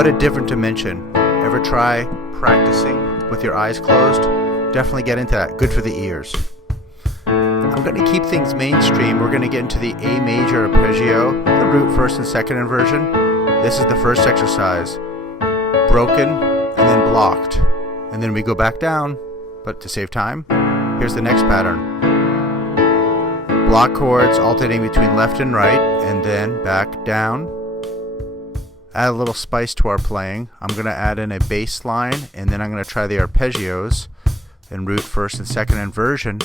What a different dimension. Ever try practicing with your eyes closed? Definitely get into that. Good for the ears. I'm going to keep things mainstream. We're going to get into the A major arpeggio, the root first and second inversion. This is the first exercise. Broken and then blocked. And then we go back down, but to save time, here's the next pattern. Block chords alternating between left and right, and then back down. Add a little spice to our playing. I'm going to add in a bass line, and then I'm going to try the arpeggios in root first and second inversion.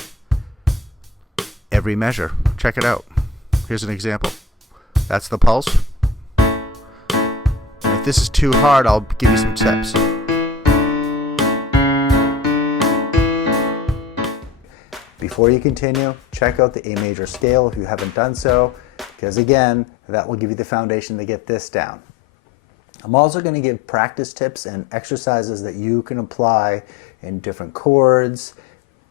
Every measure. Check it out. Here's an example. That's the pulse. And if this is too hard, I'll give you some steps. Before you continue, check out the A major scale if you haven't done so, because again, that will give you the foundation to get this down. I'm also going to give practice tips and exercises that you can apply in different chords,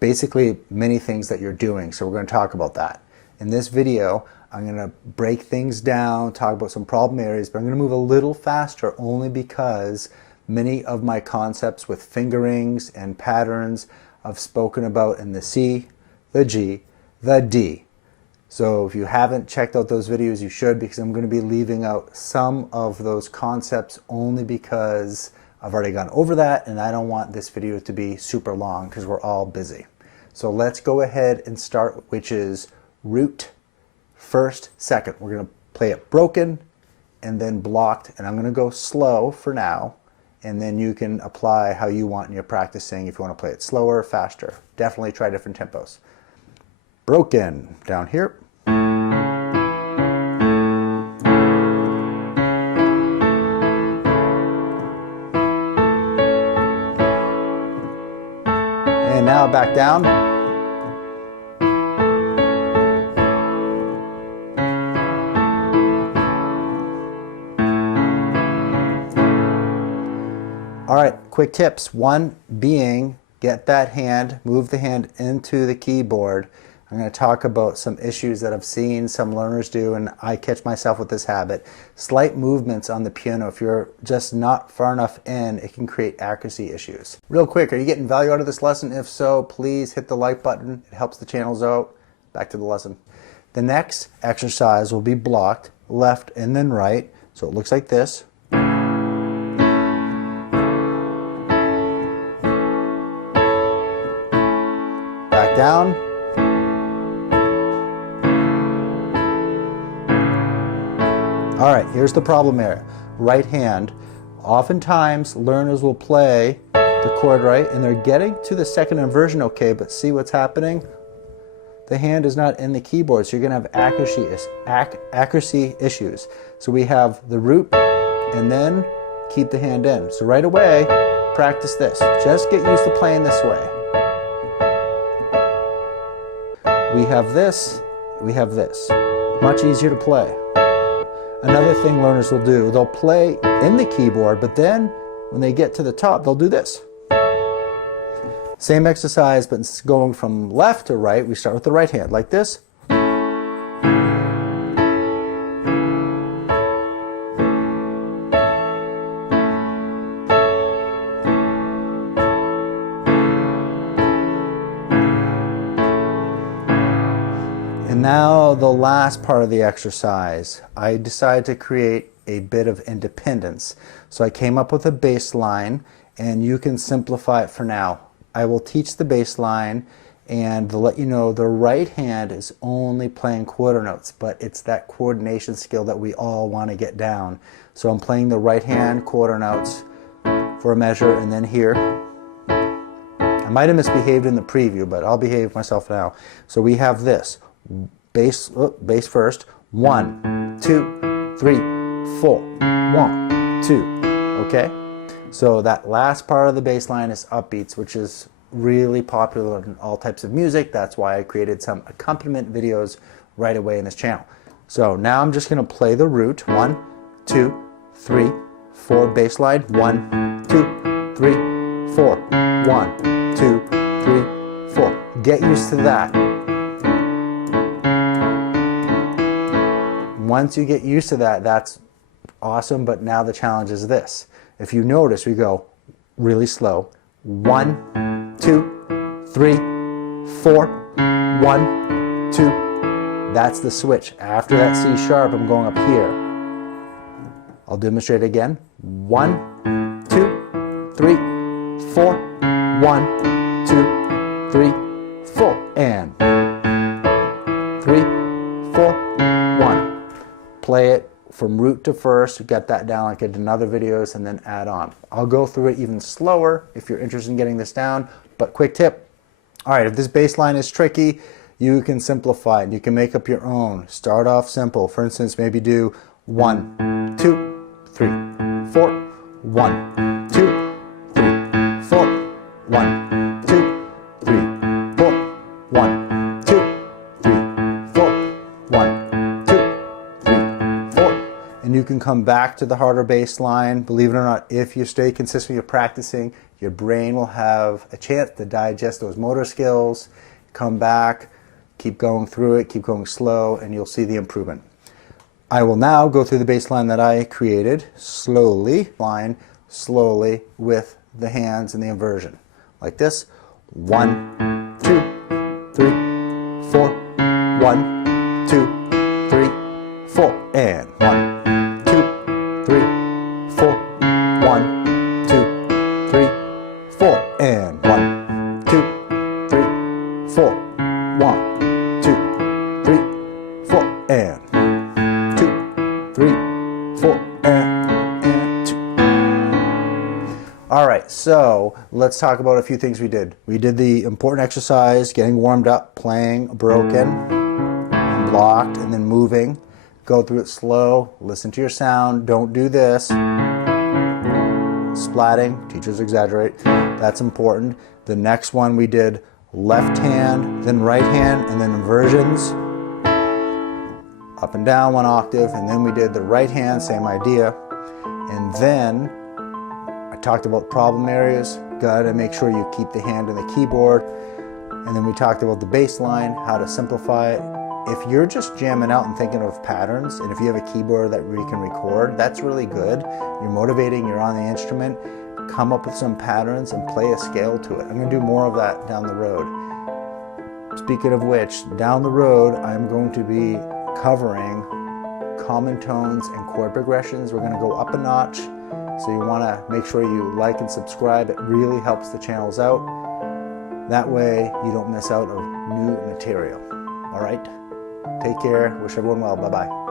basically many things that you're doing, so we're going to talk about that. In this video, I'm going to break things down, talk about some problem areas, but I'm going to move a little faster only because many of my concepts with fingerings and patterns I've spoken about in the C, the G, the D. So if you haven't checked out those videos, you should, because I'm going to be leaving out some of those concepts only because I've already gone over that and I don't want this video to be super long because we're all busy. So let's go ahead and start, which is root, first, second. We're going to play it broken and then blocked, and I'm going to go slow for now, and then you can apply how you want in your practicing if you want to play it slower or faster. Definitely try different tempos. Broken, down here. And now back down. All right, quick tips. One being, get that hand, move the hand into the keyboard. I'm going to talk about some issues that I've seen some learners do, and I catch myself with this habit. Slight movements on the piano, if you're just not far enough in, it can create accuracy issues. Real quick, are you getting value out of this lesson? If so, please hit the like button. It helps the channels out. Back to the lesson. The next exercise will be blocked, left and then right. So it looks like this. Back down. All right, here's the problem area. Right hand. Oftentimes, learners will play the chord right, and they're getting to the second inversion okay, but see what's happening? The hand is not in the keyboard, so you're going to have accuracy issues. So we have the root, and then keep the hand in. So right away, practice this. Just get used to playing this way. We have this, we have this. Much easier to play. Another thing learners will do, they'll play in the keyboard, but then when they get to the top, they'll do this. Same exercise, but going from left to right, we start with the right hand, like this. And now the last part of the exercise, I decided to create a bit of independence. So I came up with a bass line, and you can simplify it for now. I will teach the bass line, and to let you know, the right hand is only playing quarter notes, but it's that coordination skill that we all want to get down. So I'm playing the right hand quarter notes for a measure, and then here. I might have misbehaved in the preview, but I'll behave myself now. So we have this. Bass first. 1, 2, 3, 4. 1, 2. Okay? So that last part of the bass line is upbeats, which is really popular in all types of music. That's why I created some accompaniment videos right away in this channel. So now I'm just going to play the root. 1, 2, 3, 4. Bass line. 1, 2, 3, 4. 1, 2, 3, 4. Get used to that. Once you get used to that, that's awesome, but now the challenge is this. If you notice, we go really slow. 1, 2, 3, 4, 1, 2. That's the switch. After that C sharp, I'm going up here. I'll demonstrate again. 1, 2, 3, 4, 1, 2, 3, 4, and 3, 4, 1. Play it from root to first, get that down like I did in other videos, and then add on. I'll go through it even slower if you're interested in getting this down, but quick tip. All right, if this bass line is tricky, you can simplify it. You can make up your own. Start off simple. For instance, maybe do 1, 2, 3, 4, 1, 2, 3, 4, 1, 2, 3, 4, 1, 2, 3, 4, 1, 2, 3, 4. And you can come back to the harder bass line. Believe it or not, if you stay consistent, you're practicing, your brain will have a chance to digest those motor skills. Come back, keep going through it, keep going slow, and you'll see the improvement. I will now go through the bass line that I created slowly, slowly with the hands and the inversion. Like this. 1, 2, 3, 4, 1, 2, 3, 4, and 1, 2, 3, 4, 1, 2, 3, 4, and 1, 2, 3, 4, 1, 2, 3, 4, and 2, 3, 4, and 2. All right, so let's talk about a few things we did. We did the important exercise, getting warmed up, playing broken, and blocked, and then moving. Go through it slow, listen to your sound, don't do this. Splatting, teachers exaggerate, that's important. The next one we did left hand, then right hand, and then inversions. Up and down 1 octave, and then we did the right hand, same idea. And then I talked about problem areas, gotta make sure you keep the hand in the keyboard. And then we talked about the bass line, how to simplify it. If you're just jamming out and thinking of patterns, and if you have a keyboard that you can record, that's really good. You're motivating, you're on the instrument, come up with some patterns and play a scale to it. I'm gonna do more of that down the road. Speaking of which, down the road, I'm going to be covering common tones and chord progressions. We're gonna go up a notch. So you wanna make sure you like and subscribe. It really helps the channels out. That way you don't miss out on new material. All right? Take care. Wish everyone well. Bye-bye.